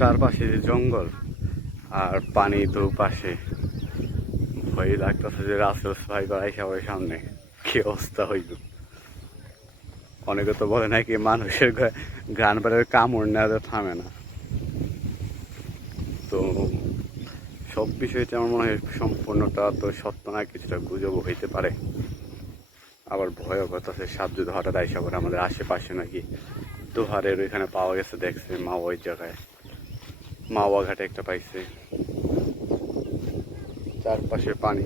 চারপাশে যে জঙ্গল আর পানি দুপাশে, ভয় লাগতেছে যে রাসেল ভাই বাড়াই সবাই সামনে কি অবস্থা হইল। অনেকে তো বলে নাকি মানুষের গান বেড়ে কামড় নেওয়া থামে না। তো সব বিষয়টা আমার মনে হয় সম্পূর্ণটা তো সত্য না, কিছুটা গুজব হইতে পারে। আবার ভয়ও কথা আছে সাপ যদি হঠাৎ আইসা করে আমাদের আশেপাশে নাকি দুহারের ওইখানে পাওয়া গেছে দেখছে মা ওই জায়গায়। মাওয়া ঘাটে একটা পাইছে চারপাশে পানি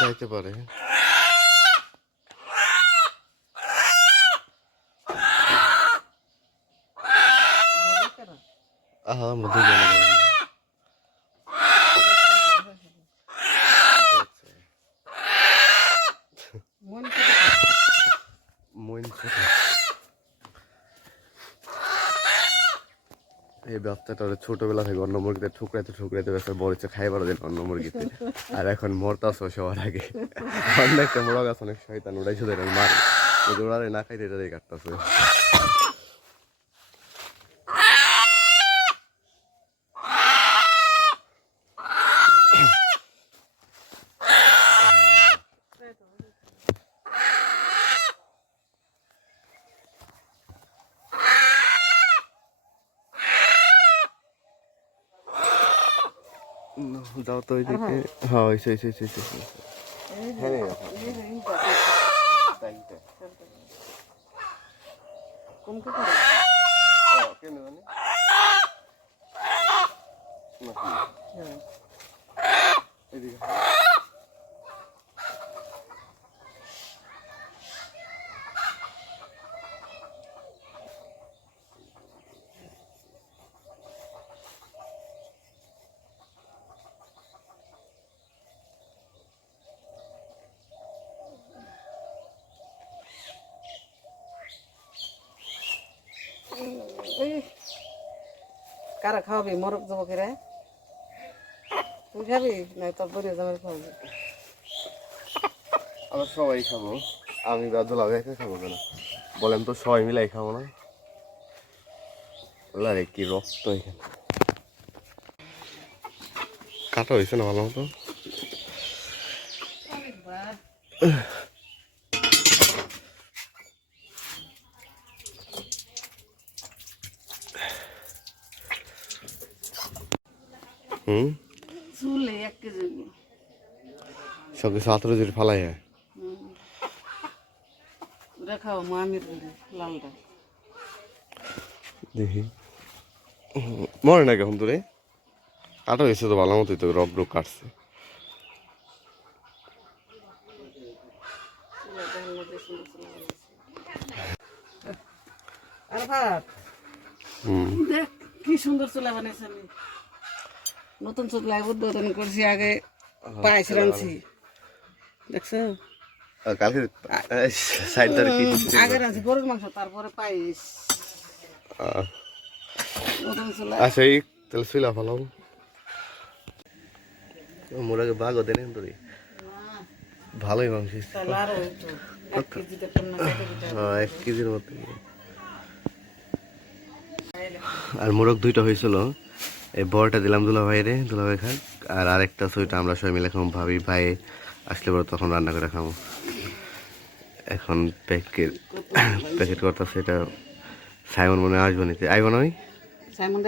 যাইতে পারে এই বাচ্চাটা ছোটবেলা থেকে অন্য মুরগিতে ঠুকরাইতে ঠুকরাইতে ব্যবসা বড় ইচ্ছে খাইবার দিন অন্য মুরগিতে। আর এখন মরতাছে সবার আগে। অন্য একটা মোড়া গাছ অনেক শয়তান, ওটাই শুধু মারে। ওদের না খাইতে এটাই কাটতেছে। দাও তো ওইদিকে হ্যাঁ ওই সেই সেই সেই সেই হ্যাঁ রে, কেন জানি? নাকি? কারা খাওয়াবি? মরক যুবকেরা তুই খাবি? না তোর বড়িয়া জামাই খাওয়াবি। আমরা সবাই খাব। আমি বাদল আগে একা খাব কেন? বলেন তো সবাই মিলাই খাব না? আরে কি রক্ত এখানে। কাটা হয়েছে না ভালো মতো? হুম? চুলে এক কেজি সব কিছু আতরে জুড়ে ফালাই হয়। ওটা খাও মামির লালটা। দেখি। মরে না কেমন তোরে? কাটা হয়েছে তো ভালো মতোই তো রব রোগ কাটছে। কি সুন্দর চুলা বানাইছে আমি। নতুন চুলা উদ্বোধন করছি আগে পায়েস রাঁধছি। দেখছ? কালকে সাইড ধরে কি আগে রাঁধছি গরুর মাংস তারপরে পায়েস। নতুন চুলা আচ্ছা এই তাহলে শুইলা ভালো মোরাকে বাগও দেন তোরে। ভালোই মাংস। হ্যাঁ, এক কেজির মতো। আর মোরগ দুইটা হয়েছিল। এই বলটা দিলাম দুলা ভাই রে দুলা ভাই খান। আর আরেকটা সুইটা আমরা সবাই মিলে খাব। ভাবি ভাই আসলে পরে তখন রান্না করে খাব। এখন প্যাকেট প্যাকেট করতেছে এটা সাইমন মনে আসব নিতে আইব না ওই? সাইমন